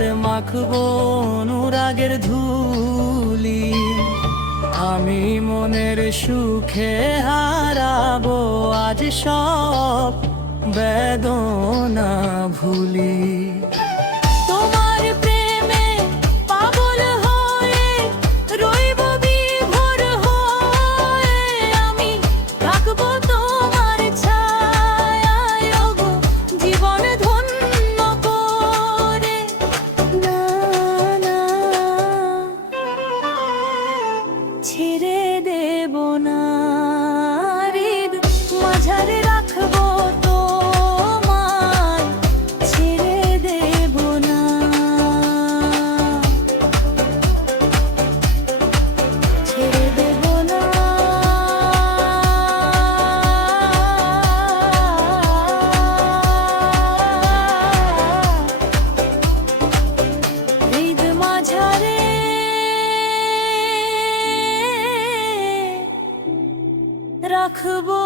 আর মাখবো অনুরাগের ধুলি। আমি মনের সুখে হারাবো আজ সব বেদনা ভুলি। তোমার প্রেমে পাগল হয়ে রইব বিভোর হয়ে, আমি থাকবো তোমার ছায়ায় ওগো জীবন ধন্য করে। না না ছেড়ে দেব না, হৃদ মাঝারে রাখবো তোমায়, ছেড়ে দেব না। ছেড়ে দেব না। হৃদ মাঝারে রাখবো